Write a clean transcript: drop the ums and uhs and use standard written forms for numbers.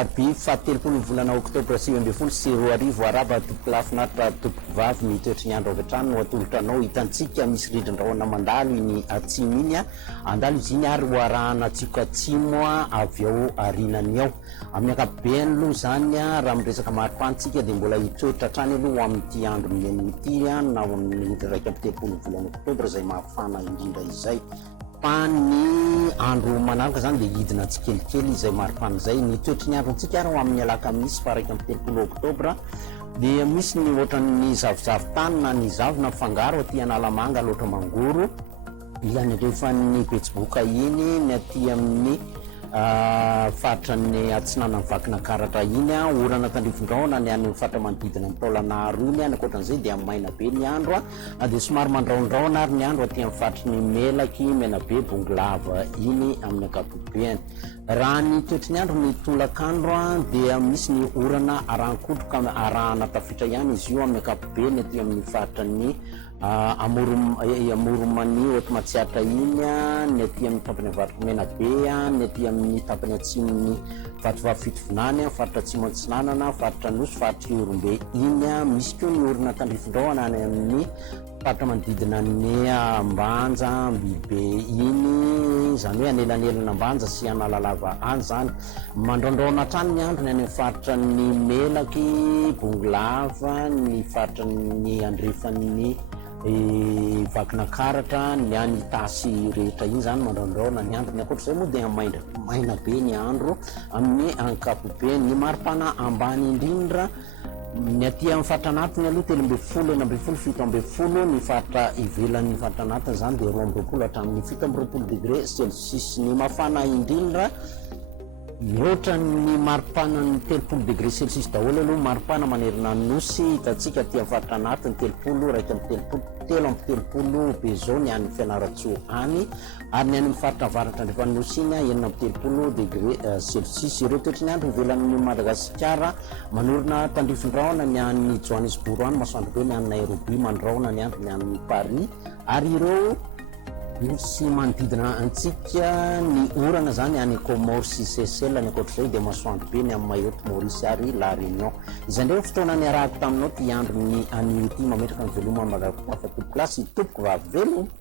Alarobia fatelopolo ny volana oktobra 2020 sy roa arivo araba tompoko lafinaritra tompoko vavy ny toetry ny andro avy hatrany no atolotranao hitantsika misy rindrin-drahona mandalo iny atsimo iny andalo izy iny ary ho arahana tsika atsimo avy ao arinany ao amin'ny ankapobeny aloha zany raha miresaka maripantsika dia mbola hitoetra hatrany aloha amin'ity andro minenity na amin'ny raika amby telopolo ny volana oktobra izay mafana indrindra izay fa ny andro manaraka zany dia hidina tsikelikely izay maripana izay ny toetry ny androntsika ary ho amin'ny alakamisy fa raika amby telopolo oktobra dia misy ny ohatran'ny zavozavo-tany na ny zavona fangaro aty analamanga loatra mangoro ilany rehefa ny betsiboka iny ny aty amin'ny fatrany atsinana vakina karatra iny orana tandrivon-drahona ny any fatra manodidina amin'ny taolanaro iny ankoatran'izay dia maina be ny andro dia somary mandraondraona ary ny andro aty amin'ny fatry ny melaky menabe bongolava iny amin'ny ankapobeny raha ny toetry ny andro ny tolakandro dia misy ny orana arankotroka arahana tafitra ihany izy io amin'ny ankapobeny aty amin'ny fatra ny amoromany otomatsiatra iny ny aty amin'ny tampany avaroko menabe ny aty amin'ny tampany atsimony vatovavy fitovinany faritra atsimo antsinanana faritra nosy faritra orombe iny misy koa ny orona tandrifon-drahona any amin'ny faritra manodidina ny ambanja bibe iny zany hoe anelanelana ambanja sy analalava any zany mandraondraona hatrany ny andro ny any amin'ny faritra ny melaky bongolava ny faritra ny andrefan'ny vakina karatra ny any tasy rehetra iny zany mandraondraona ny andro ny akoatr'izay moa dia maina be ny andro amin'ny ankapobeny ny maripana ambany indrindra ny aty amin'ny faritra anatiny aloha telo amby folo enina amby folo fito amby folo ny faritra ivelan'ny faritra anatiny zany dia roa amby roapolo hatramin'ny fito amby roapolo degré celsius ny mafana indrindra mihoatra ny maripana ny telopolo degré celsius daholo aloha maripana manerina nosy hitantsika aty amin'ny faritra anatiny telopolo raika amby telopolo telo amby telopolo bezao ny any fianaratsoa any ary ny any amin'ny faritra avaratra andrefa nosy iny enina amby telopolo degré celsius ireo toetry ny andro ivelan'ny Madagasikara manorina tandrifon-drahona ny any Johannesburg any masoandro be ny any Nairobi mandraona ny andro ny any Paris ary ireo misy manodidina antsika ny orana zany any Comore sy Seychelles ny akoatr'izay dia masoandro be ny amin'ny Mayotte Maurice ary La Réunion izay ndray fotoana ny arahako taminao ty andro ny an'ity mametraka ny veloma malakoa fa tompoko lasy tompoko vavy veloma